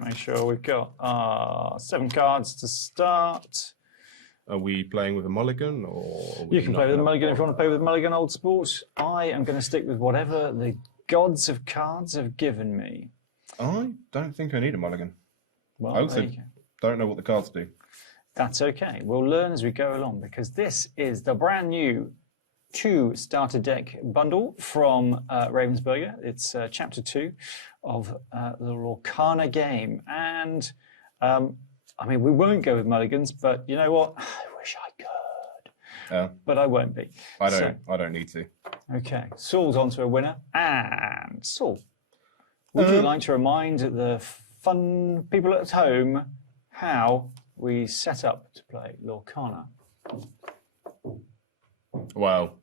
Make sure we've got 7 cards to start. Are we playing with a mulligan, or You can play with a mulligan if you want to play with a mulligan, old sport. I am going to stick with whatever the gods of cards have given me. I don't think I need a mulligan. Well, I also don't know what the cards do. That's okay. We'll learn as we go along, because this is the brand new 2 starter deck bundle from Ravensburger. It's Chapter 2 of the Lorcana game. And I mean, we won't go with mulligans, but you know what? I wish I could. But I won't be. I don't need to. Okay. Saul's on to a winner. And Saul, would you like to remind the fun people at home how we set up to play Lorcana? Well,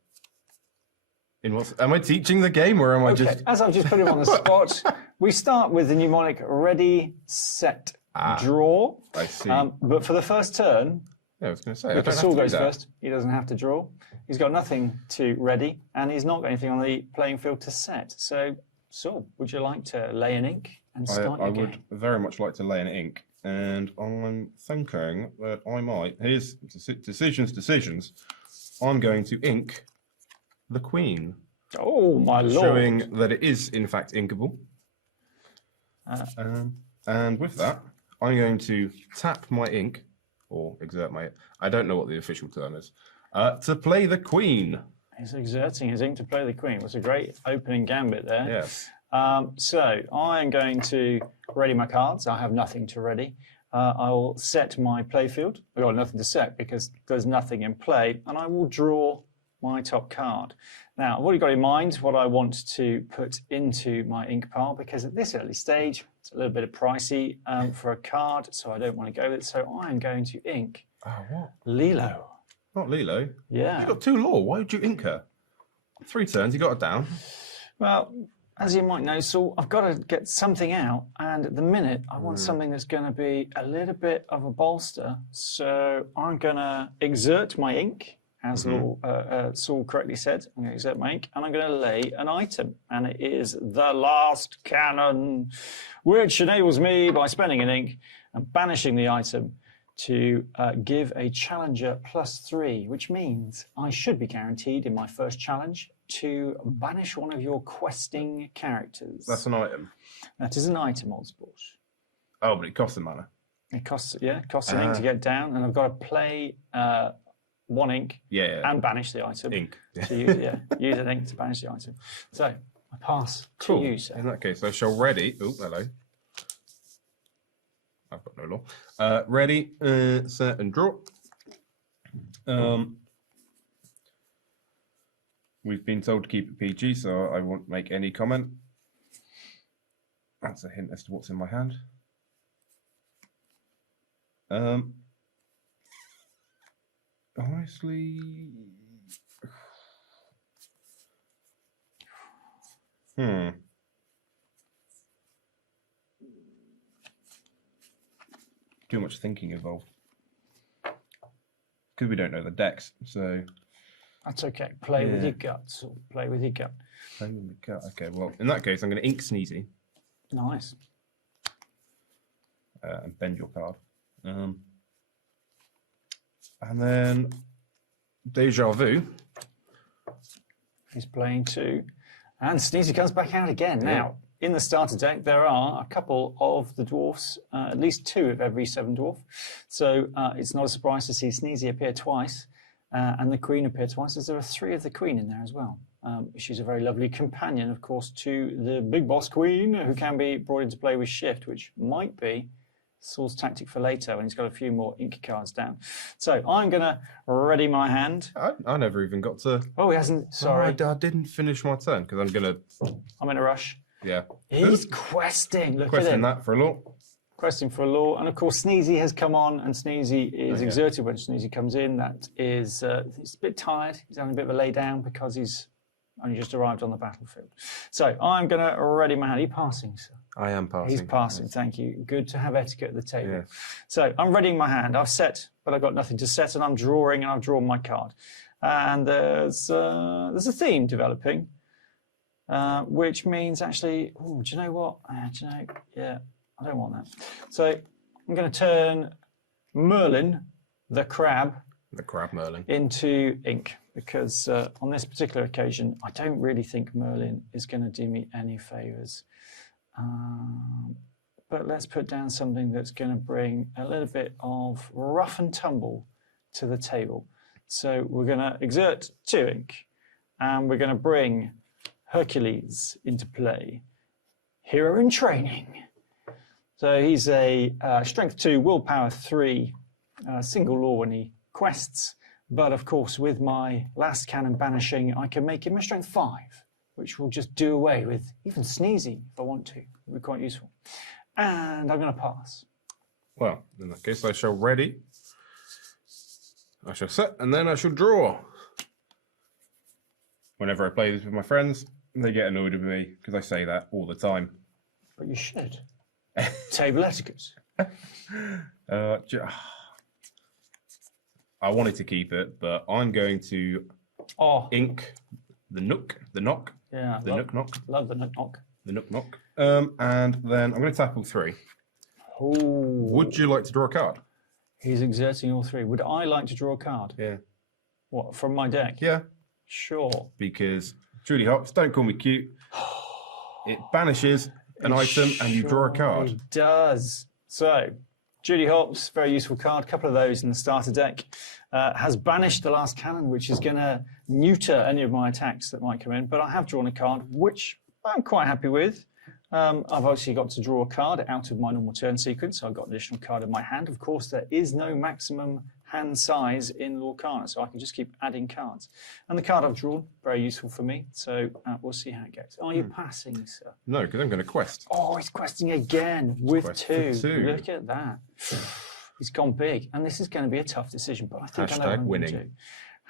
am I teaching the game, or am I just... As I've just put him on the spot, we start with the mnemonic ready, set, draw. I see. But for the first turn, yeah, I was going to say, because Saul goes first, he doesn't have to draw. He's got nothing to ready, and he's not got anything on the playing field to set. So, Saul, would you like to lay an ink and start your game? I would very much like to lay an ink, and I'm thinking that I might. Here's decisions. I'm going to ink the Queen. Oh, my lord. Showing that it is, in fact, inkable. And with that, I'm going to tap my ink, or exert my... I don't know what the official term is, to play the Queen. He's exerting his ink to play the Queen. That's a great opening gambit there. Yes. So I am going to ready my cards. I have nothing to ready. I will set my playfield. I've got nothing to set because there's nothing in play, and I will draw my top card. Now, I've already got in mind what I want to put into my ink pile, because at this early stage, it's a little bit pricey for a card, so I don't want to go with it. So I'm going to ink Lilo. Not Lilo? Yeah. You've got 2 law. Why would you ink her? 3 turns, you got her down. Well, as you might know, Saul, I've got to get something out, and at the minute, I want something that's going to be a little bit of a bolster. So I'm going to exert my ink, as Saul correctly said. I'm going to exert my ink, and I'm going to lay an item, and it is the last cannon, which enables me, by spending an ink and banishing the item, to give a challenger +3, which means I should be guaranteed in my first challenge to banish one of your questing characters. That's an item. That is an item, old sport. Oh, but it costs a mana. It costs an ink to get down, and I've got to play 1 ink and banish the item. Ink. To use an ink to banish the item. So I pass to you, sir. In that case, I shall ready. Oh, hello. I've got no law. Ready, set, and draw. We've been told to keep it PG, so I won't make any comment. That's a hint as to what's in my hand. Honestly... Too much thinking involved. Because we don't know the decks, so... That's okay. Play with your guts. Play with your gut. Play with my gut. Okay, well, in that case, I'm going to ink Sneezy. Nice. And bend your card. And then Deja Vu. He's playing 2. And Sneezy comes back out again. Now, in the starter deck, there are a couple of the dwarfs, at least 2 of every 7 dwarf. So it's not a surprise to see Sneezy appear twice and the Queen appear twice, as there are 3 of the Queen in there as well. She's a very lovely companion, of course, to the big boss Queen, who can be brought into play with Shift, which might be Saul's tactic for later when he's got a few more ink cards down. So I'm going to ready my hand. I never even got to... Oh, he hasn't. Sorry. I didn't finish my turn because I'm going to... I'm in a rush. Yeah. He's questing. Look questing at him. That for a law. Questing for a law. And of course, Sneezy has come on, and Sneezy is exerted when Sneezy comes in. That is, he's a bit tired. He's having a bit of a lay down because he's only just arrived on the battlefield. So I'm going to ready my hand. Are you passing, sir? I am passing. He's passing, yes. Thank you. Good to have etiquette at the table. Yes. So I'm readying my hand. I've set, but I've got nothing to set, and I'm drawing, and I've drawn my card. And there's a theme developing, which means actually, do you know what? I don't want that. So I'm going to turn Merlin, the crab, Merlin, into ink, because on this particular occasion, I don't really think Merlin is going to do me any favours. But let's put down something that's going to bring a little bit of rough and tumble to the table. So we're going to exert 2 ink, and we're going to bring Hercules into play. Hero in training. So he's a strength 2, willpower 3, single law when he quests. But of course, with my last cannon banishing, I can make him a strength 5, which will just do away with even Sneezy if I want to. It would be quite useful. And I'm going to pass. Well, in that case, I shall ready. I shall set, and then I shall draw. Whenever I play this with my friends, they get annoyed with me because I say that all the time. But you should. Table etiquette. I wanted to keep it, but I'm going to ink the knock. Yeah, the knock. Love the knock. The knock. And then I'm going to tackle 3. Ooh. Would you like to draw a card? He's exerting all 3. Would I like to draw a card? Yeah. What, from my deck? Yeah. Sure. Because Judy Hopps, don't call me cute. It banishes an item and you draw a card. It does. So, Judy Hopps, very useful card. A couple of those in the starter deck. Has banished the last cannon, which is going to neuter any of my attacks that might come in. But I have drawn a card, which I'm quite happy with. I've obviously got to draw a card out of my normal turn sequence, so I've got an additional card in my hand. Of course, there is no maximum hand size in Lorcana, so I can just keep adding cards. And the card I've drawn, very useful for me, so we'll see how it goes. Are you passing, sir? No, because I'm going to quest. Oh, he's questing again with Quest 2. for 2. Look at that. He's gone big, and this is going to be a tough decision, but I think I know what I'm winning. going to do.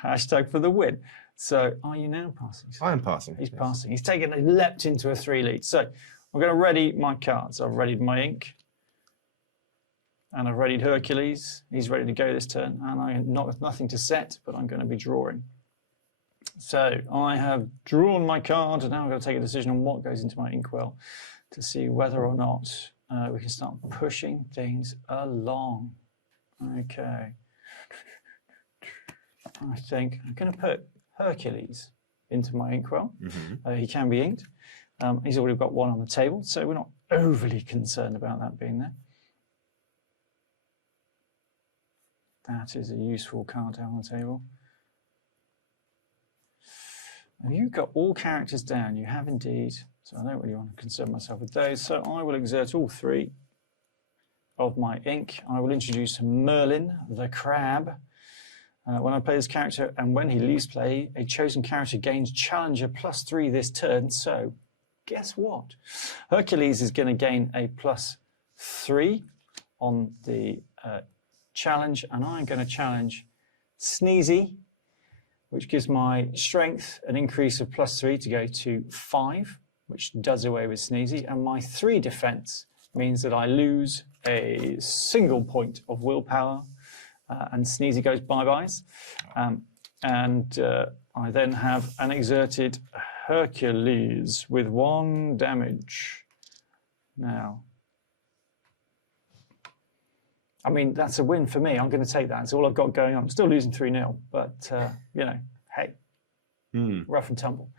Hashtag for the win. So, are you now passing, sir? I am passing. He's passing. He's leapt into a 3 lead. So, I'm going to ready my cards. I've readied my ink. And I've readied Hercules. He's ready to go this turn. And I have nothing to set, but I'm going to be drawing. So I have drawn my card, and now I'm going to take a decision on what goes into my inkwell to see whether or not we can start pushing things along. Okay. I think I'm going to put Hercules into my inkwell. He can be inked. He's already got 1 on the table, so we're not overly concerned about that being there. That is a useful card to have on the table. Have you got all characters down? You have indeed. So I don't really want to concern myself with those. So I will exert all 3 of my ink. I will introduce Merlin, the crab. When I play this character, and when he leaves play, a chosen character gains Challenger +3 this turn. So guess what? Hercules is going to gain a +3 on the challenge, and I'm going to challenge Sneezy, which gives my strength an increase of +3 to go to 5, which does away with Sneezy, and my 3 defense means that I lose a single point of willpower, and Sneezy goes bye-byes. I then have an exerted Hercules with 1 damage. Now, I mean, that's a win for me. I'm going to take that. That's all I've got going on. I'm still losing 3-0, but, you know, hey, rough and tumble.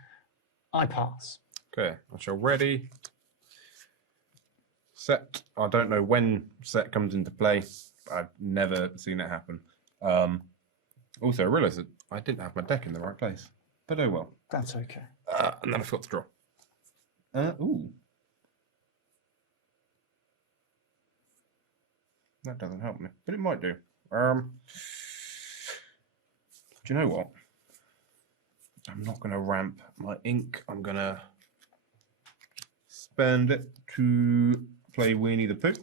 I pass. Okay, I shall ready. Set. I don't know when set comes into play. I've never seen it happen. Also, I realised that I didn't have my deck in the right place. But oh well. That's okay. And then I forgot to draw. Ooh. That doesn't help me, but it might do. Do you know what? I'm not going to ramp my ink. I'm going to spend it to play Winnie the Pooh.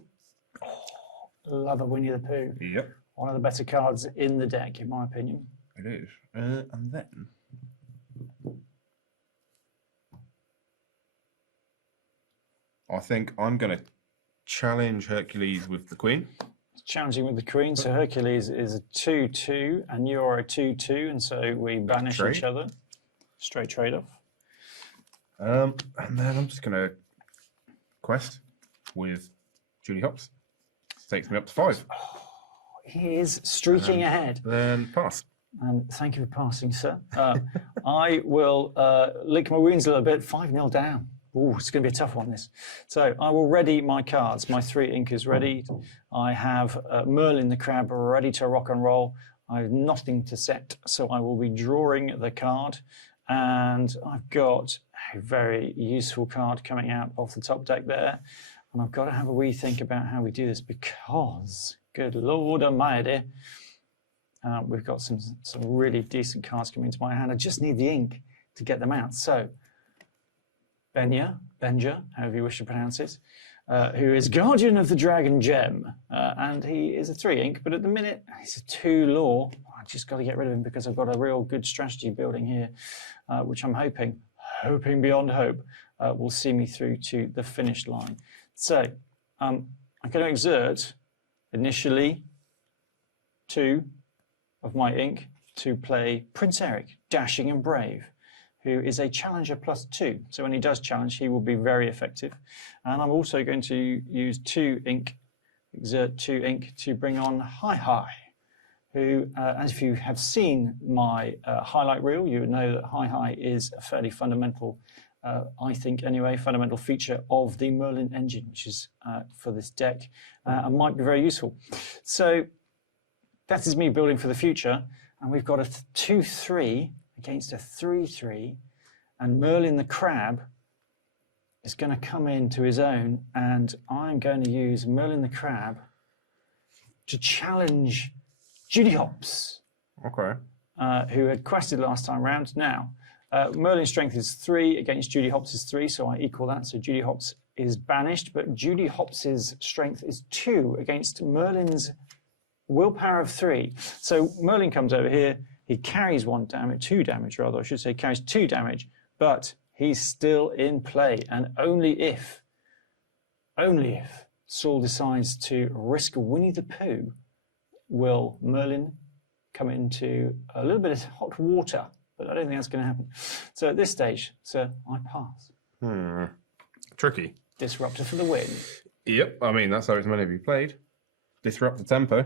Oh, love a Winnie the Pooh. Yep. One of the better cards in the deck, in my opinion. It is. And then I think I'm going to challenge Hercules with the Queen. Challenging with the Queen. So Hercules is a 2-2, and you are a 2-2, and so we banish each other. Straight trade-off. And then I'm just going to quest with Judy Hops. Takes me up to 5. He is streaking ahead. Then pass. And thank you for passing, sir. I will lick my wounds a little bit. 5-0 down. Ooh, it's going to be a tough one, this. So I will ready my cards. My 3 ink is ready. I have Merlin the Crab ready to rock and roll. I have nothing to set, so I will be drawing the card. And I've got a very useful card coming out of the top deck there. And I've got to have a wee think about how we do this because, good Lord Almighty, we've got some really decent cards coming into my hand. I just need the ink to get them out. So, Benja, however you wish to pronounce it, who is Guardian of the Dragon Gem, and he is a 3 ink, but at the minute he's a 2 lore. I just got to get rid of him because I've got a real good strategy building here, which I'm hoping beyond hope, will see me through to the finish line. So I'm going to exert initially 2 of my ink to play Prince Eric, Dashing and Brave, who is a challenger +2. So when he does challenge, he will be very effective. And I'm also going to use 2 ink, exert 2 ink to bring on Hi, who, as if you have seen my highlight reel, you would know that Hi is a fairly fundamental, I think anyway, fundamental feature of the Merlin engine, which is for this deck, and might be very useful. So that is me building for the future. And we've got a 2-3 against a 3-3, and Merlin the Crab is going to come into his own, and I'm going to use Merlin the Crab to challenge Judy Hops, Okay. who had quested last time round. Now, Merlin's strength is 3 against Judy Hops is 3, so I equal that, so Judy Hops is banished, but Judy Hops's strength is 2 against Merlin's willpower of 3. So Merlin comes over here. He carries 2 damage rather, I should say, carries 2 damage, but he's still in play. And only if Saul decides to risk Winnie the Pooh, will Merlin come into a little bit of hot water, but I don't think that's going to happen. So at this stage, sir, I pass. Tricky. Disruptor for the win. Yep, I mean, that's how it's meant to be played. Disrupt the tempo.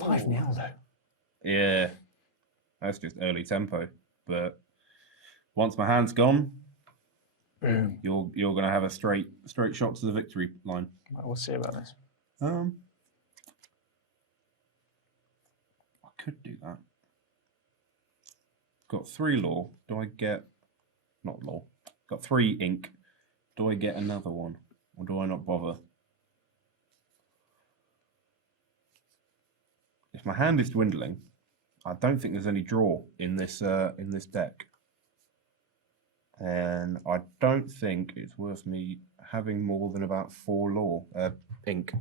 5-0 though. Yeah, that's just early tempo. But once my hand's gone, boom, you're going to have a straight shot to the victory line. Well, we'll see about this. I could do that. Got 3 lore. Do I get not lore? Got 3 ink. Do I get another one, or do I not bother? If my hand is dwindling, I don't think there's any draw in this deck, and I don't think it's worth me having more than about 4 lore ink.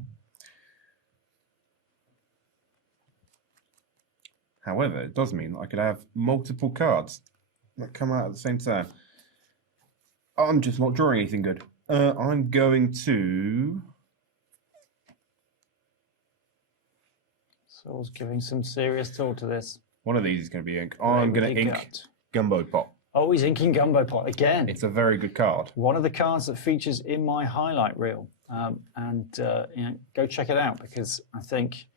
However, it does mean that I could have multiple cards that come out at the same time. I'm just not drawing anything good. I'm going to. Saul's giving some serious thought to this. One of these is going to be ink. I'm going to ink Gumbo Pot. Oh, he's inking Gumbo Pot again. It's a very good card. One of the cards that features in my highlight reel. Go check it out because I think,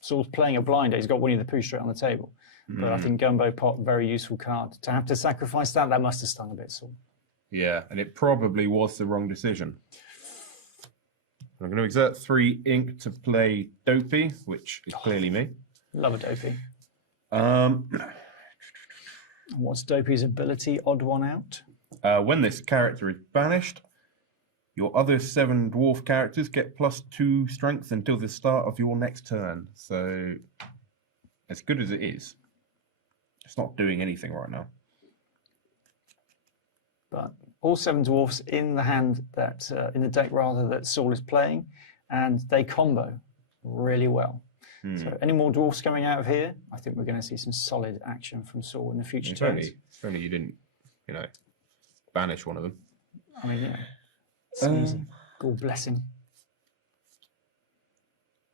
Saul's playing a blinder. He's got Winnie the Pooh straight on the table. But I think Gumbo Pot, very useful card. To have to sacrifice that must have stung a bit, Saul. Yeah, and it probably was the wrong decision. I'm going to exert 3 ink to play Dopey, which is clearly me. Love a Dopey. What's Dopey's ability? Odd one out? When this character is banished, your other 7 dwarf characters get +2 strength until the start of your next turn. So, as good as it is, it's not doing anything right now. But all 7 dwarfs in the hand in the deck that Saul is playing, and they combo really well. So any more dwarfs coming out of here, I think we're going to see some solid action from Saul in the future turns. If only you didn't, banish one of them. I mean, it's easy. God bless him.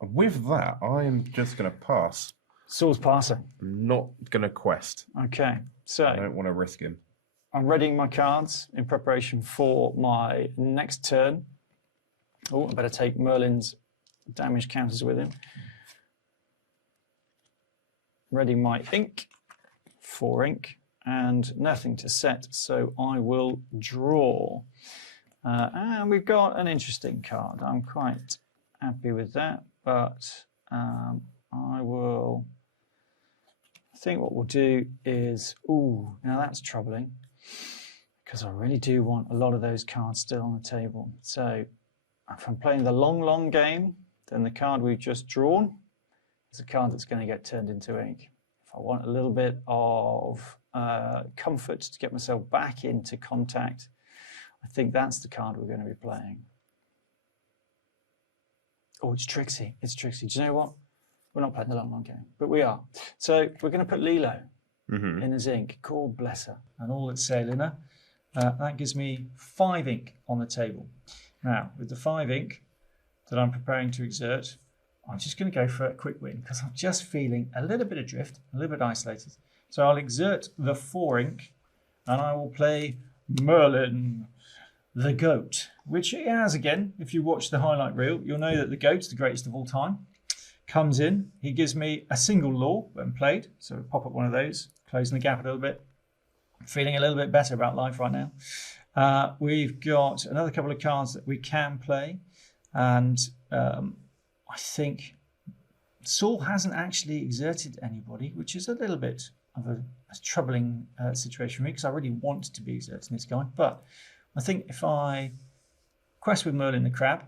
With that, I am just going to pass. Saul's passing. I'm not going to quest. Okay, so I don't want to risk him. I'm readying my cards in preparation for my next turn. Oh, I better take Merlin's damage counters with him. Ready my ink, 4 ink, and nothing to set, so I will draw. And we've got an interesting card. I'm quite happy with that, but I think what we'll do is, ooh, now that's troubling, because I really do want a lot of those cards still on the table. So if I'm playing the long game, then the card we've just drawn is a card that's going to get turned into ink. If I want a little bit of comfort to get myself back into contact, I think that's the card we're going to be playing. Oh, it's Trixie. It's Trixie. Do you know what? We're not playing the long game, but we are. So we're going to put Lilo in as ink. God bless her. And all that's sailing her. That gives me 5 ink on the table. Now, with the 5 ink that I'm preparing to exert, I'm just going to go for a quick win because I'm just feeling a little bit adrift, a little bit isolated. So I'll exert the 4 ink and I will play Merlin the Goat, which he has again. If you watch the highlight reel, you'll know that the Goat's the greatest of all time. Comes in, he gives me a single law when played. So we'll pop up one of those, closing the gap a little bit. Feeling a little bit better about life right now. We've got another couple of cards that we can play. And I think Saul hasn't actually exerted anybody, which is a little bit of a troubling situation for me because I really want to be exerting this guy. But I think if I quest with Merlin the Crab,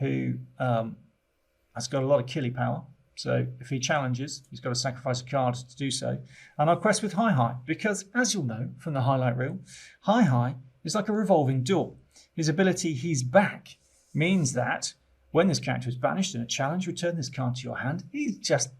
who has got a lot of killy power, so if he challenges, he's got to sacrifice a card to do so. And I'll quest with Hi because, as you'll know from the highlight reel, Hi is like a revolving door. His ability, He's Back, means that when this character is banished in a challenge, return this card to your hand. He's just,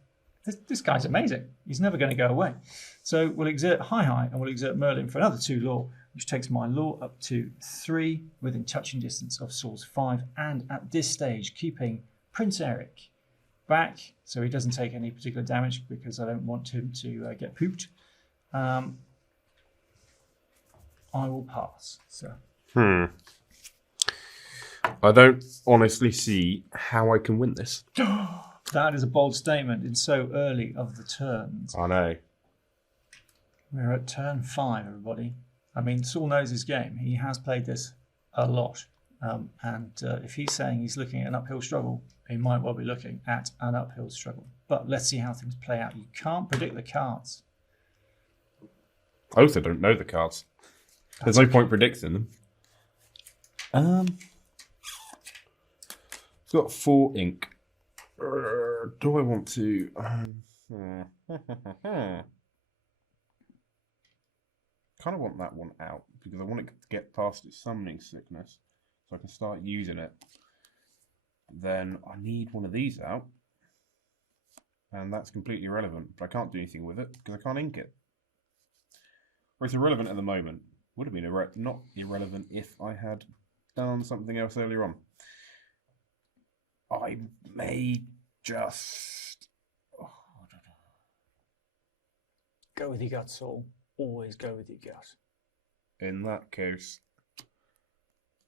this guy's amazing. He's never going to go away. So we'll exert Hi and we'll exert Merlin for another 2 law, which takes my law up to 3 within touching distance of Saul's 5. And at this stage, keeping Prince Eric back so he doesn't take any particular damage because I don't want him to get pooped. I will pass. So. I don't honestly see how I can win this. That is a bold statement in so early of the turns. I know. We're at turn 5, everybody. I mean, Saul knows his game. He has played this a lot. And if he's saying he's looking at an uphill struggle, he might well be looking at an uphill struggle. But let's see how things play out. You can't predict the cards. I also don't know the cards. There's no point predicting them. I've got 4 ink. Do I want to? Kind of want that one out because I want it to get past its summoning sickness so I can start using it. Then I need one of these out, and that's completely irrelevant. But I can't do anything with it because I can't ink it. Or it's irrelevant at the moment. Would have been not irrelevant if I had done something else earlier on. I may just... Go with your gut, Saul. Always go with your gut. In that case,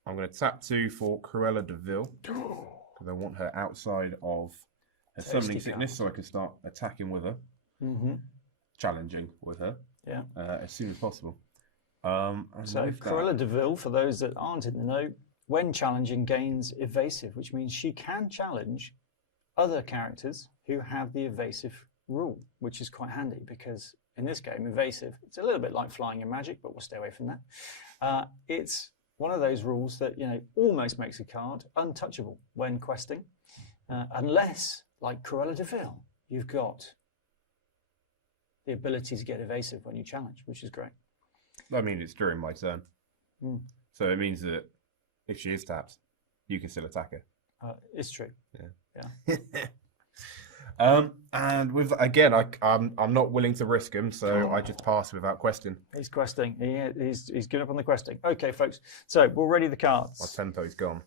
I'm going to tap 2 for Cruella de Vil because I want her outside of her summoning sickness so I can start attacking with her, challenging with her as soon as possible. So Cruella de Vil, for those that aren't in the know, when challenging gains evasive, which means she can challenge other characters who have the evasive rule, which is quite handy because in this game, evasive, it's a little bit like flying in Magic, but we'll stay away from that. It's one of those rules that, you know, almost makes a card untouchable when questing, unless, like Cruella de Vil, you've got the ability to get evasive when you challenge, which is great. I mean, it's during my turn. So it means that if she is tapped, you can still attack her. It's true. Yeah. And with again, I'm not willing to risk him, so I just pass without questing. He's questing. He's good up on the questing. Okay, folks. So we'll ready the cards. My tempo's gone.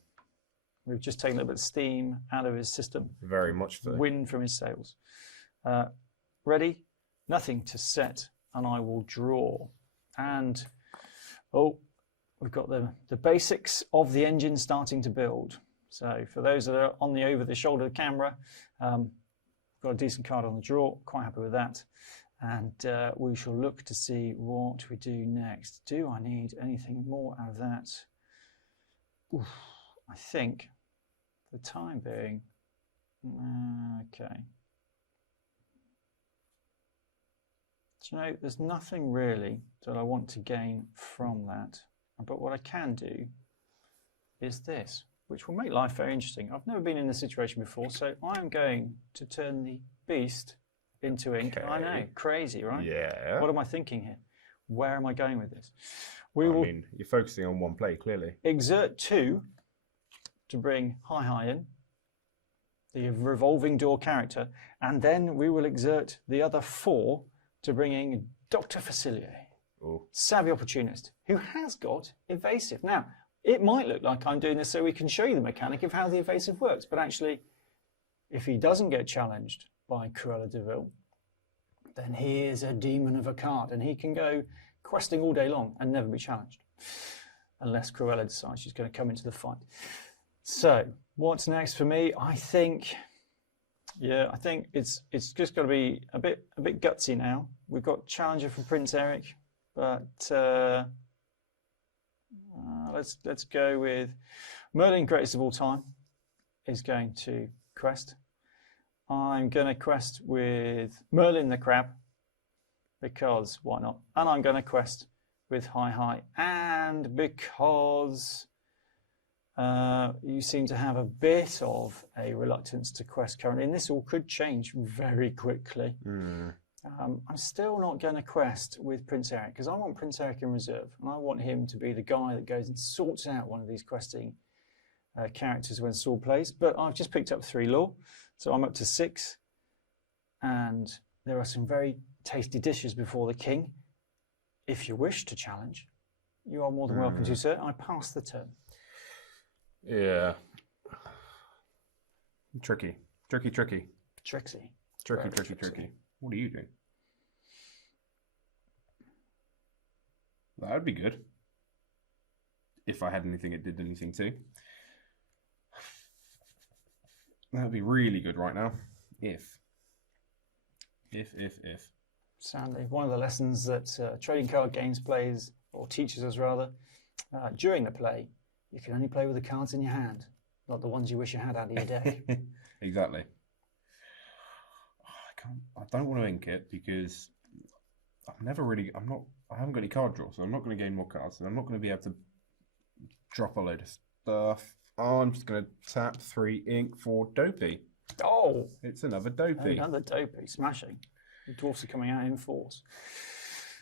We've just taken a little bit of steam out of his system. Very much so. Wind from his sails. Ready? Nothing to set, and I will draw. And Oh, we've got the basics of the engine starting to build. So for those that are on the over-the-shoulder camera, got a decent card on the draw. Quite happy with that. And we shall look to see what we do next. Do I need anything more out of that? Oof, I think for the time being, okay. So, there's nothing really that I want to gain from that. But what I can do is this, which will make life very interesting. I've never been in this situation before, so I'm going to turn the beast into ink. Okay. I know, crazy, right? Yeah. What am I thinking here? Where am I going with this? I mean, you're focusing on one play, clearly. Exert 2 to bring Hi in, the revolving door character, and then we will exert the other 4 to bring in Dr. Facilier, savvy opportunist, who has got evasive. Now, it might look like I'm doing this so we can show you the mechanic of how the evasive works, but actually, if he doesn't get challenged by Cruella de Vil, then he is a demon of a card, and he can go questing all day long and never be challenged, unless Cruella decides she's going to come into the fight. So, what's next for me? I think it's just got to be a bit gutsy now. We've got challenger from Prince Eric, but let's go with Merlin, greatest of all time, is going to quest. I'm going to quest with Merlin the Crab, because why not? And I'm going to quest with Hi, and because you seem to have a bit of a reluctance to quest currently, and this all could change very quickly. I'm still not going to quest with Prince Eric, because I want Prince Eric in reserve, and I want him to be the guy that goes and sorts out one of these questing characters when Saul plays. But I've just picked up 3 lore, so I'm up to 6, and there are some very tasty dishes before the king. If you wish to challenge, you are more than welcome to, sir. I pass the turn. Yeah. Tricky. Trixie. Tricky. What do you do? That would be good. If I had anything it did anything too. That would be really good right now. If. Sadly, one of the lessons that trading card games plays, or teaches us rather, during the play, you can only play with the cards in your hand, not the ones you wish you had out of your deck. Exactly. I don't want to ink it because I haven't got any card draw, so I'm not going to gain more cards, and I'm not going to be able to drop a load of stuff. Oh, I'm just going to tap 3 ink for Dopey. Oh! It's another Dopey. Another Dopey, smashing. The dwarfs are coming out in force.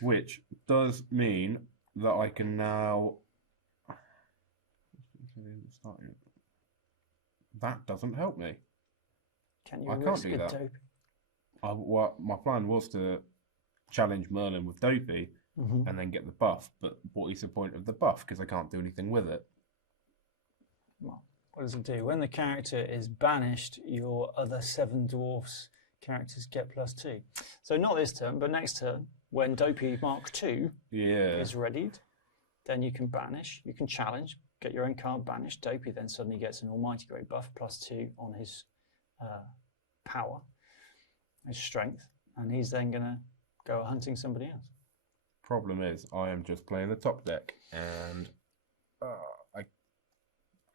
Which does mean that I can now... That doesn't help me. Can you I can't do that. Dopey? My plan was to challenge Merlin with Dopey and then get the buff, but what is the point of the buff? Because I can't do anything with it. Well, what does it do? When the character is banished, your other 7 dwarfs characters get +2. So not this turn, but next turn, when Dopey Mark II is readied, then you can banish, you can challenge, get your own card banished. Dopey then suddenly gets an almighty great buff, +2 on his power, his strength, and he's then going to go hunting somebody else. Problem is, I am just playing the top deck, and I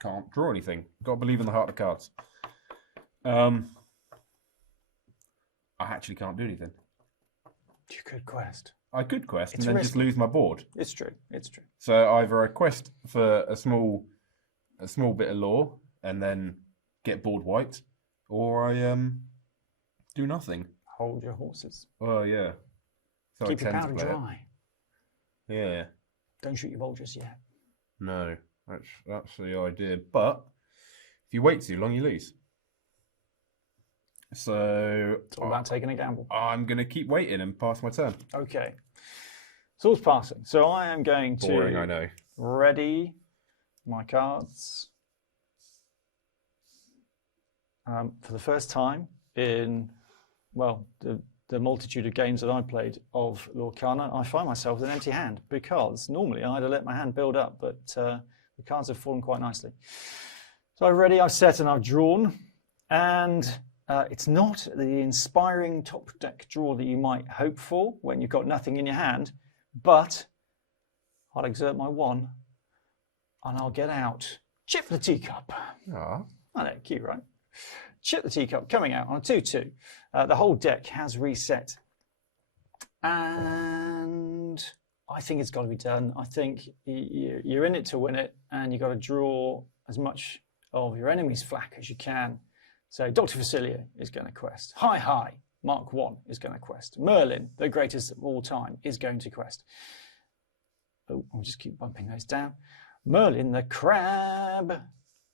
can't draw anything. Got to believe in the heart of the cards. I actually can't do anything. You could quest. I could quest and then just lose my board. It's true. So either I quest for a small bit of lore and then get board wiped, or I do nothing. Hold your horses. Well, yeah. So keep your powder dry. Yeah. Don't shoot your vultures yet. No, that's the idea. But if you wait too long, you lose. So it's all about taking a gamble. I'm going to keep waiting and pass my turn. Okay. Saul's passing. So I am going Boring, I know. Ready my cards. For the first time in, well, the the multitude of games that I played of Lorcana, I find myself with an empty hand because normally I'd have let my hand build up, but the cards have fallen quite nicely. So I'm ready, I've set and I've drawn, and it's not the inspiring top deck draw that you might hope for when you've got nothing in your hand, but I'll exert my one and I'll get out Chip the Teacup. Ah. I know, cute, right? Chip the Teacup coming out on a 2/2. The whole deck has reset. And I think it's got to be done. I think you're in it to win it, and you've got to draw as much of your enemy's flak as you can. So Dr. Facilier is going to quest. Hi, Mark 1 is going to quest. Merlin, the greatest of all time, is going to quest. Oh, I'll just keep bumping those down. Merlin, the crab,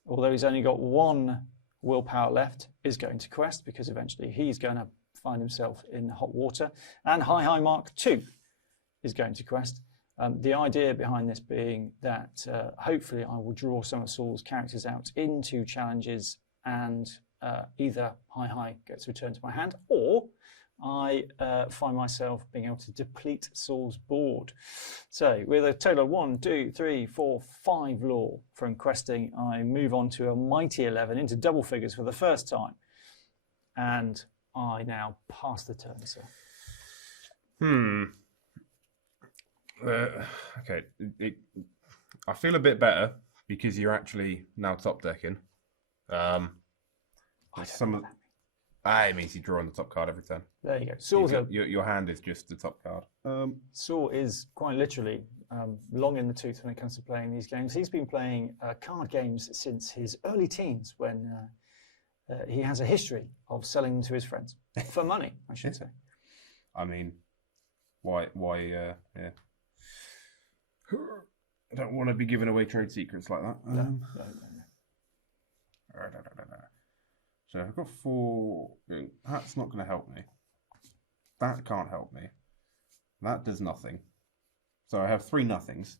although he's only got 1 willpower left, is going to quest because eventually he's going to find himself in hot water. And Hi Mark 2 is going to quest. The idea behind this being that hopefully I will draw some of Saul's characters out into challenges, and either Hi gets returned to my hand, or I find myself being able to deplete Saul's board. So with a total of 1, 2, 3, 4, 5 lore from questing, I move on to a mighty 11 into double figures for the first time. And I now pass the turn, sir. Okay. I feel a bit better because you're actually now top decking. It means you draw on the top card every turn. There you go. Saul's your hand is just the top card. Saul is quite literally long in the tooth when it comes to playing these games. He's been playing card games since his early teens, when he has a history of selling them to his friends for money, I should say. I mean, why? Yeah. I don't want to be giving away trade secrets like that. No. So I've got 4. That's not going to help me. That can't help me. That does nothing. So I have 3 nothings.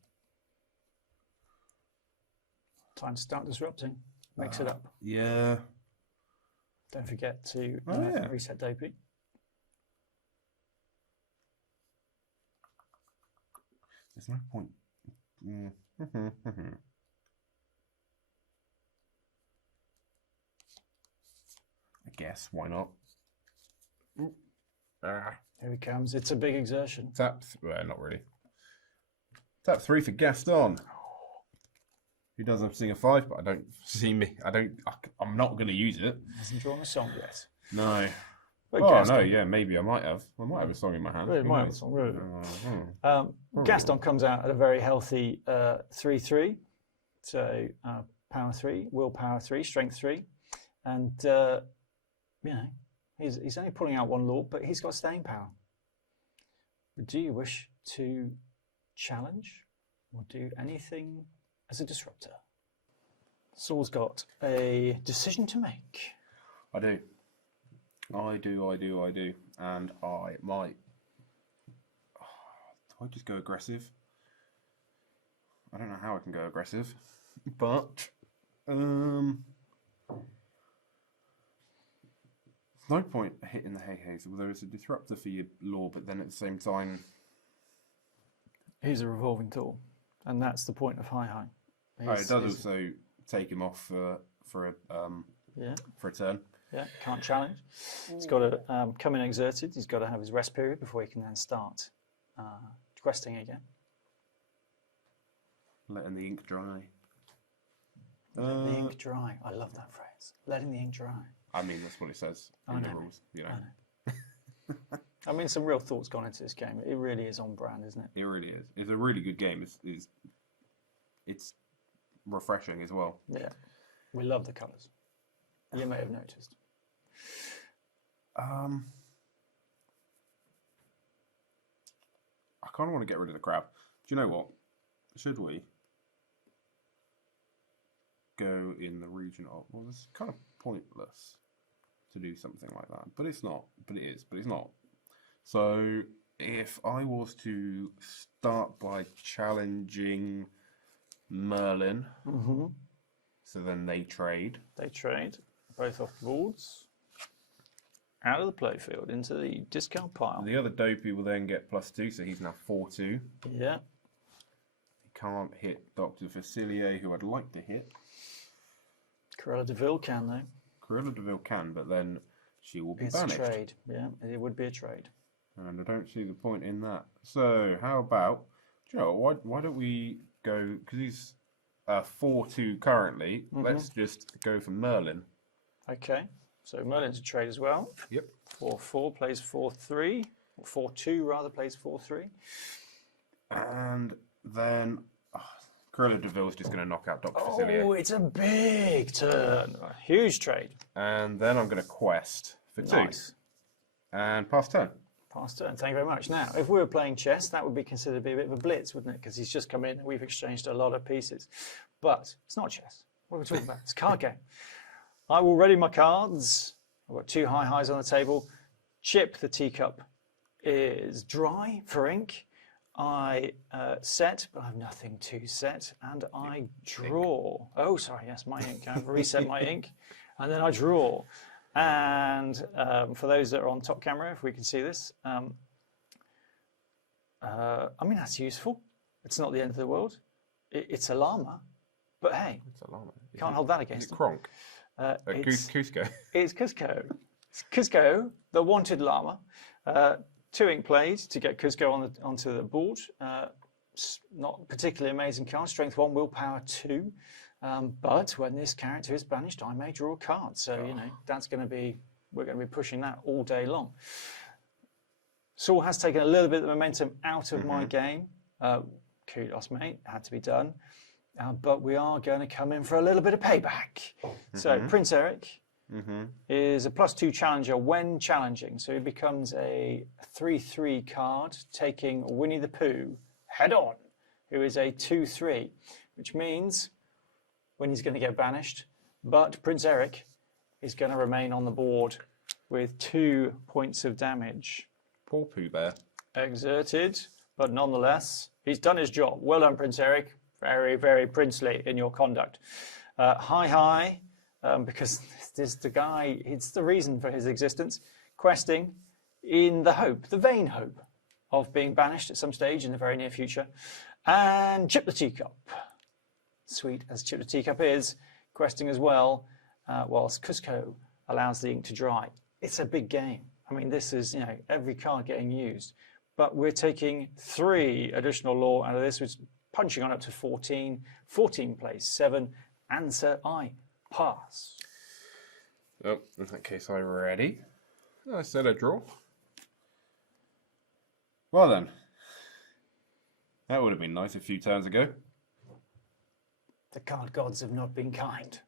Time to start disrupting. Mix it up. Yeah. Don't forget to reset Dopey. There's no point. I guess, why not? Here he comes. It's a big exertion. Not really. Tap 3 for Gaston. He does have Sing a 5, but I don't see me. I'm not going to use it. Hasn't drawn a song yet. No. But Gaston, no, yeah, maybe I might have. I might have a song in my hand. Really, might have a song, really. Gaston comes out at a very healthy 3/3. So power 3, willpower 3, strength 3. And, he's only pulling out 1 lord, but he's got staying power. Do you wish to challenge or do anything as a disruptor? Saul's got a decision to make. I do. And I might... do I just go aggressive? I don't know how I can go aggressive. But... there's no point hitting the hay-hays, although it's a disruptor for your law, but then at the same time... He's a revolving tool, and that's the point of Hi. It does also take him off for a turn. Yeah, can't challenge. He's got to come in exerted. He's got to have his rest period before he can then start questing again. Letting the ink dry. Letting the ink dry. I love that phrase. Letting the ink dry. I mean, that's what it says in the rules, you know. I know. I mean, some real thought's gone into this game. It really is on brand, isn't it? It really is. It's a really good game. It's refreshing as well. Yeah. We love the colours. You may have noticed. I kind of want to get rid of the crab. Do you know what? Should we go in the region of... Well, it's kind of pointless to do something like that. But it's not. But it is. But it's not. So if I was to start by challenging Merlin, so then they trade. They trade both off boards. out of the playfield into the discard pile. The other dopey will then get +2, so he's now 4-2. Yeah. He can't hit Dr. Facilier, who I'd like to hit. Cruella de Vil can, though. Cruella de Vil can, but then she will be It's banished. a trade. Yeah, it would be a trade. And I don't see the point in that. So, how about, Joe, why don't we go, because he's 4-2 currently, let's just go for Merlin. Okay, so Merlin's a trade as well. Yep. 4-4 plays 4-3, or 4-2 rather plays 4-3. And then Cruella de Vil is just going to knock out Dr. Facilier. Oh, it's a big turn. A huge trade. And then I'm going to quest for 2. Nice. And pass turn. Pass turn. Thank you very much. Now, if we were playing chess, that would be considered to be a bit of a blitz, wouldn't it? Because he's just come in and we've exchanged a lot of pieces. But it's not chess. What are we talking about? It's a card game. I will ready my cards. I've got 2 high highs on the table. Chip, the teacup, is dry for ink. I set, but I have nothing to set, and I draw. Oh, sorry, yes, my ink. I've reset my ink, and then I draw. And for those that are on top camera, if we can see this, I mean, that's useful. It's not the end of the world. It's a llama, but hey, It's a llama. can't hold that against Is it them. Kronk? It's Cusco. It's Cusco. It's Cusco, the wanted llama. 2 ink plays to get Cusco onto the board. Not particularly amazing card. Strength 1, willpower 2. But when this character is banished, I may draw a card. So, you know, we're going to be pushing that all day long. Saul has taken a little bit of the momentum out of my game. Kudos, mate. Had to be done. But we are going to come in for a little bit of payback. So, Prince Eric is a +2 challenger when challenging. So he becomes a 3/3 card, taking Winnie the Pooh head on, who is a 2/3, which means when he's going to get banished, but Prince Eric is going to remain on the board with 2 points of damage. Poor Pooh Bear. Exerted, but nonetheless, he's done his job. Well done, Prince Eric. Very, very princely in your conduct. High, because this the guy, it's the reason for his existence, questing in the hope, the vain hope, of being banished at some stage in the very near future. And Chip the Teacup. Sweet as Chip the Teacup is, questing as well, whilst Cusco allows the ink to dry. It's a big game. I mean, this is, you know, every card getting used. But we're taking 3 additional law out of this, which is punching on up to 14. 14 plays 7. Answer, I pass. Oh, in that case, I'm ready. I said a draw. Well then, that would have been nice a few turns ago. The card gods have not been kind.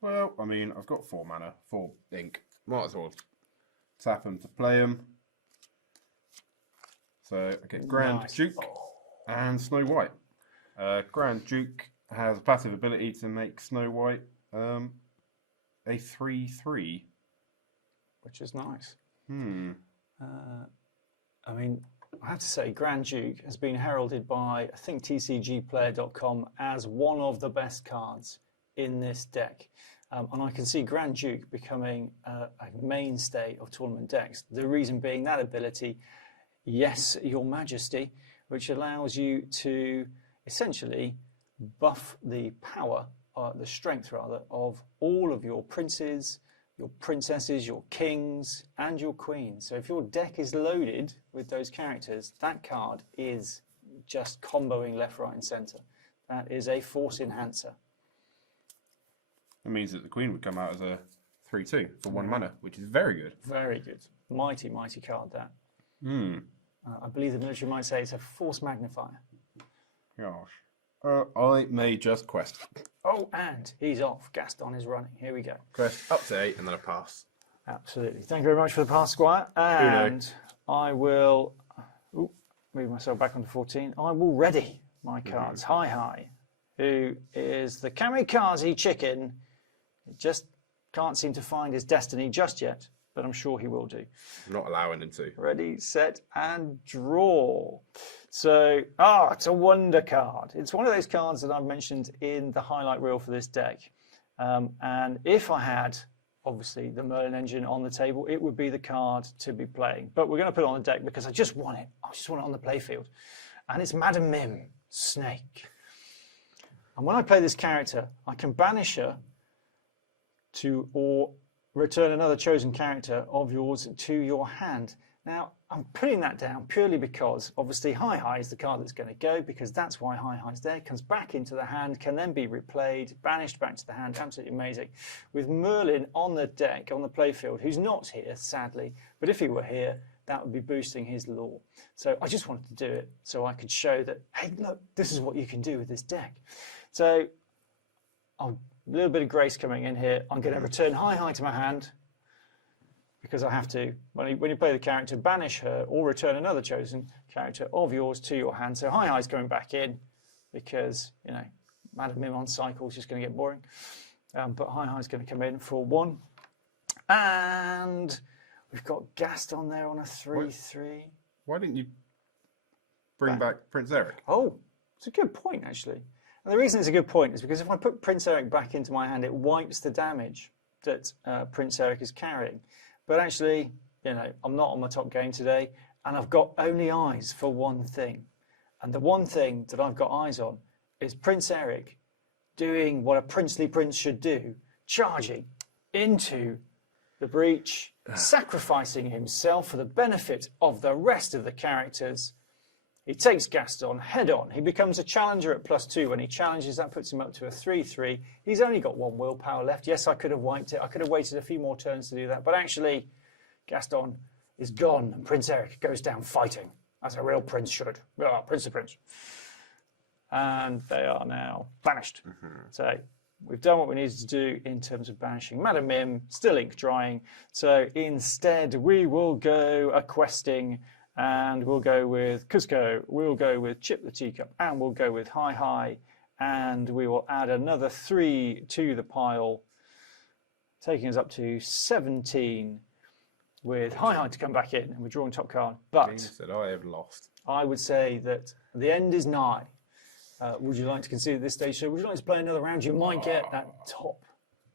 Well, I mean, I've got 4 mana, 4 ink. Might as well tap them to play them. So I get Grand Nice. Duke and Snow White. Grand Duke has a passive ability to make Snow White a 3/3. Which is nice. I mean, I have to say, Grand Duke has been heralded by, I think, TCGplayer.com as one of the best cards in this deck. And I can see Grand Duke becoming a mainstay of tournament decks. The reason being that ability, yes, Your Majesty, which allows you to essentially buff the power, the strength rather, of all of your princes, your princesses, your kings, and your queens. So if your deck is loaded with those characters, that card is just comboing left, right, and centre. That is a force enhancer. That means that the Queen would come out as a 3/2 for 1 mana, which is very good. Very good. Mighty, mighty card, that. I believe the military might say it's a force magnifier. Gosh. I may just quest. Oh, and he's off. Gaston is running. Here we go. Quest up to 8 and then a pass. Absolutely. Thank you very much for the pass, Squire. And I will move myself back onto 14. I will ready my cards. Hi, who is the kamikaze chicken. He just can't seem to find his destiny just yet, but I'm sure he will do. I'm not allowing him to. Ready, set, and draw. So, it's a wonder card. It's one of those cards that I've mentioned in the highlight reel for this deck. And if I had, obviously, the Merlin engine on the table, it would be the card to be playing. But we're going to put it on the deck because I just want it. I just want it on the playfield. And it's Madam Mim, Snake. And when I play this character, I can banish her or return another chosen character of yours to your hand. Now, I'm putting that down purely because, obviously, Hi-Hi is the card that's going to go, because that's why Hi-Hi's there. Comes back into the hand, can then be replayed, banished back to the hand. Absolutely amazing. With Merlin on the deck, on the playfield, who's not here, sadly, but if he were here, that would be boosting his lore. So I just wanted to do it so I could show that, hey, look, this is what you can do with this deck. So, a little bit of grace coming in here. I'm going to return Hi-Hi to my hand, because I have to, when you play the character, banish her or return another chosen character of yours to your hand. So Hi-Hi's going back in because, you know, Madam Mim on cycle is just going to get boring. But Hi-Hi's going to come in for 1. And we've got Gaston there on a 3/3. Why didn't you bring back Prince Eric? Oh, it's a good point, actually. And the reason it's a good point is because if I put Prince Eric back into my hand, it wipes the damage that Prince Eric is carrying. But actually, you know, I'm not on my top game today, and I've got only eyes for one thing. And the one thing that I've got eyes on is Prince Eric doing what a princely prince should do, charging into the breach, sacrificing himself for the benefit of the rest of the characters. He takes Gaston head on. He becomes a challenger at +2 when he challenges. That puts him up to a 3/3. He's only got 1 willpower left. Yes, I could have wiped it. I could have waited a few more turns to do that. But actually, Gaston is gone, and Prince Eric goes down fighting, as a real prince should. Oh, Prince of Prince. And they are now banished. So we've done what we needed to do in terms of banishing Madam Mim, still ink drying. So instead, we will go a questing. And we'll go with Cusco, we'll go with Chip the Teacup, and we'll go with Hi-Hi, and we will add another 3 to the pile, taking us up to 17 with Hi-Hi to come back in, and we're drawing top card. But James said I have lost. I would say that the end is nigh. Would you like to consider this stage? So would you like to play another round? You might get that top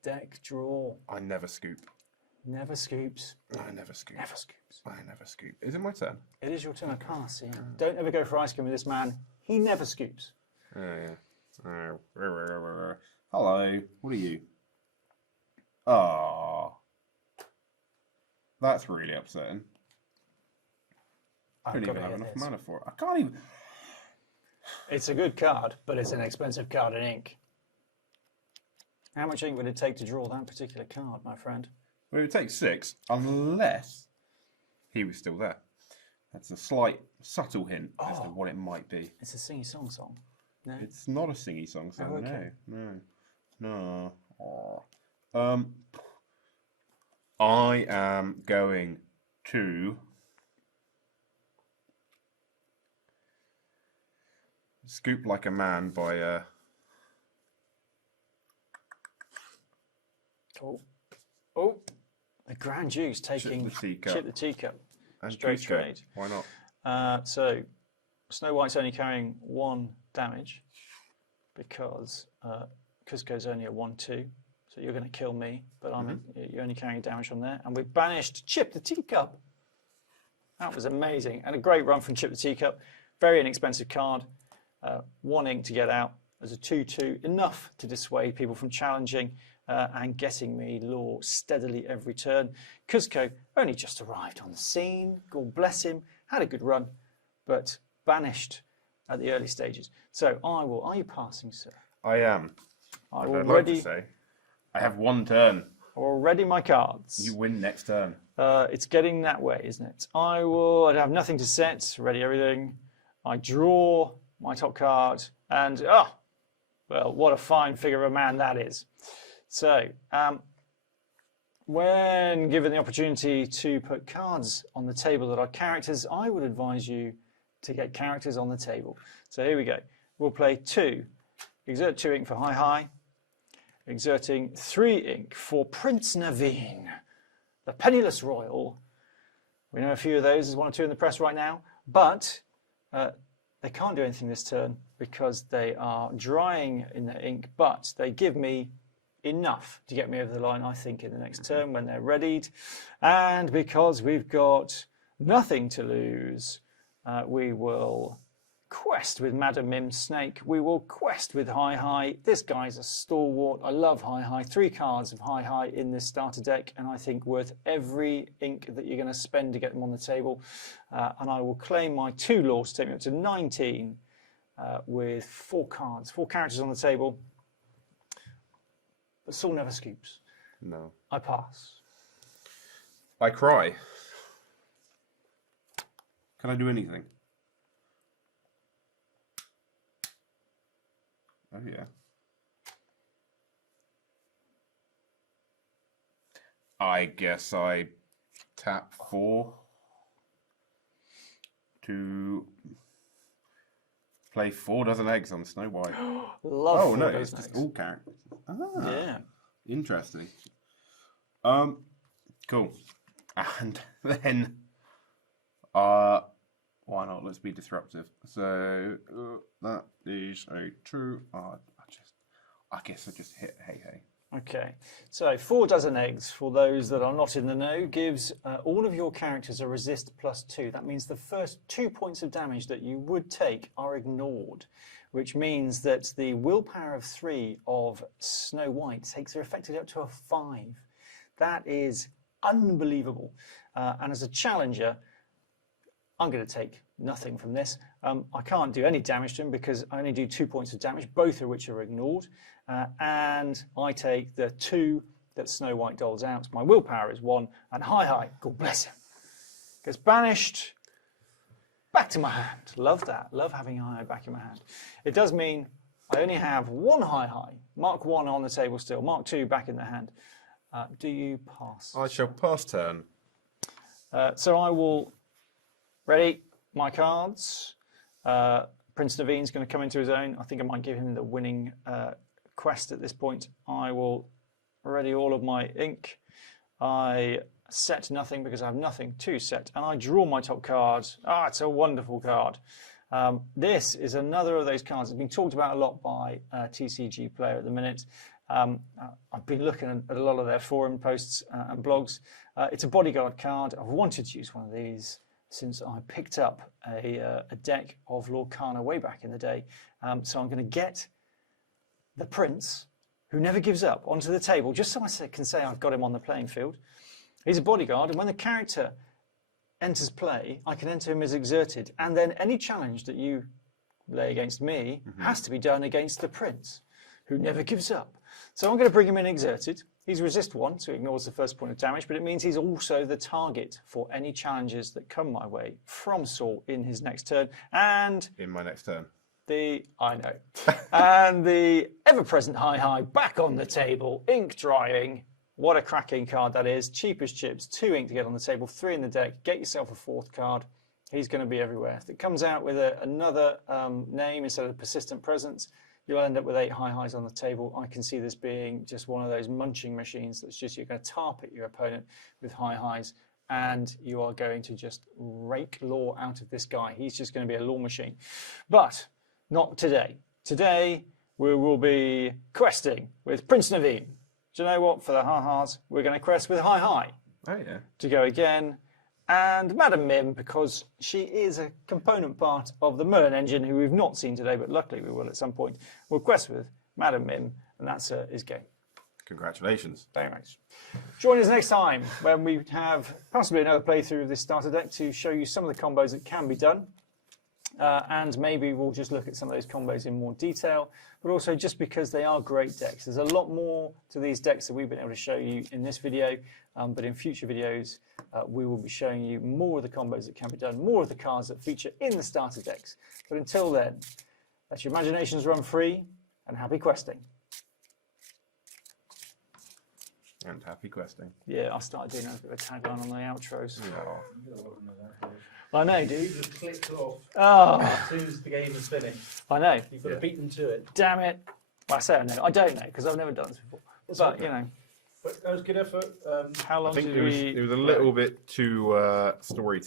deck draw. I never scoop. Never scoops. I never scoop. Never scoops. I never scoop. Is it my turn? It is your turn. I can't see him. Don't ever go for ice cream with this man. He never scoops. Oh, yeah. Hello. What are you? Ah. That's really upsetting. I don't even have enough mana for it. I can't even... It's a good card, but it's an expensive card in ink. How much ink would it take to draw that particular card, my friend? Well, it would take 6, unless he was still there. That's a slight, subtle hint as to what it might be. It's a sing-song song. No? It's not a singy-song song, Oh, okay. No. I am going to Scoop Like a Man by Oh, the Grand Duke's taking Chip the Teacup. and Straight Cusco. trade. Why not? So Snow White's only carrying 1 damage because Cusco's only a 1/2. So you're going to kill me, but you're only carrying damage from there. And we banished Chip the Teacup. That was amazing. And a great run from Chip the Teacup. Very inexpensive card. 1 ink to get out as a 2/2. Enough to dissuade people from challenging and getting me lore steadily every turn. Cusco only just arrived on the scene. God bless him. Had a good run, but banished at the early stages. So I will. Are you passing, sir? I am. I I'd will like to ready. say, I have 1 turn. Or ready my cards. You win next turn. It's getting that way, isn't it? I have nothing to set. Ready everything. I draw my top card, and well, what a fine figure of a man that is. So, when given the opportunity to put cards on the table that are characters, I would advise you to get characters on the table. So here we go. We'll play 2. Exert 2 ink for Hi-Hi. Exerting 3 ink for Prince Naveen, the penniless royal. We know a few of those. There's 1 or 2 in the press right now. But they can't do anything this turn because they are drying in their ink. But they give me enough to get me over the line, I think, in the next turn when they're readied. And because we've got nothing to lose, we will quest with Madam Mim Snake. We will quest with Hi. This guy's a stalwart. I love Hi. 3 cards of Hi in this starter deck, and I think worth every ink that you're going to spend to get them on the table. And I will claim my 2 laws to take me up to 19 with 4 cards, 4 characters on the table. But Saul never scoops. No. I pass. I cry. Can I do anything? Oh, yeah. I guess I tap 4 to play 4 dozen eggs on Snow White. Love oh, 4 no, dozen it's just eggs. all characters. Ah, Yeah. interesting. Cool. And then, why not? Let's be disruptive. So that is a 2. I guess I just hit hey. Okay, so 4 dozen eggs, for those that are not in the know, gives all of your characters a resist +2. That means the first 2 points of damage that you would take are ignored, which means that the willpower of 3 of Snow White takes her effectively up to a 5. That is unbelievable. And as a challenger, I'm going to take nothing from this. I can't do any damage to him because I only do 2 points of damage, both of which are ignored. And I take the 2 that Snow White doles out. My willpower is 1, and Hi, God bless him, gets banished back to my hand. Love that. Love having Hi back in my hand. It does mean I only have 1 Hi. Mark 1 on the table still. Mark 2 back in the hand. Do you pass? I shall pass turn. So I will... Ready? My cards. Prince Naveen's going to come into his own. I think I might give him the winning quest at this point. I will ready all of my ink. I set nothing because I have nothing to set. And I draw my top card. Ah, it's a wonderful card. This is another of those cards that's been talked about a lot by TCG Player at the minute. I've been looking at a lot of their forum posts and blogs. It's a bodyguard card. I've wanted to use one of these since I picked up a deck of Lorcana way back in the day. So I'm going to get the Prince, who never gives up, onto the table, just so I can say I've got him on the playing field. He's a bodyguard, and when the character enters play, I can enter him as exerted, and then any challenge that you lay against me has to be done against the Prince, who never gives up. So I'm going to bring him in exerted. He's resist 1, so he ignores the first point of damage, but it means he's also the target for any challenges that come my way from Saul in his next turn. And In my next turn. I know. And the ever-present Hi back on the table, ink drying. What a cracking card that is. Cheap as chips, 2 ink to get on the table, 3 in the deck. Get yourself a 4th card. He's going to be everywhere. If it comes out with another name instead of persistent presence, you'll end up with 8 Hi on the table. I can see this being just one of those munching machines that's just you're going to target your opponent with Hi, and you are going to just rake lore out of this guy. He's just going to be a lore machine. But not today. Today we will be questing with Prince Naveen. Do you know what? For the ha-has, we're going to quest with Hi Oh, yeah. to go again. And Madam Mim, because she is a component part of the Merlin engine, who we've not seen today, but luckily we will at some point. We'll quest with Madam Mim, and that's his game. Congratulations. Very much. Join us next time when we have possibly another playthrough of this starter deck to show you some of the combos that can be done. And maybe we'll just look at some of those combos in more detail, but also just because they are great decks. There's a lot more to these decks that we've been able to show you in this video, but in future videos we will be showing you more of the combos that can be done, more of the cards that feature in the starter decks. But until then, let your imaginations run free and happy questing. And happy questing. Yeah, I started doing a bit of a tagline on the outros. Yeah. I know, You dude. just clicked off Oh, as soon as the game is finished. I know. You've got to beat them to it. Damn it. Well, I say I know. I don't know because I've never done this before. It's But, okay. you know, But that was good effort. how long I think did it was a little bit too story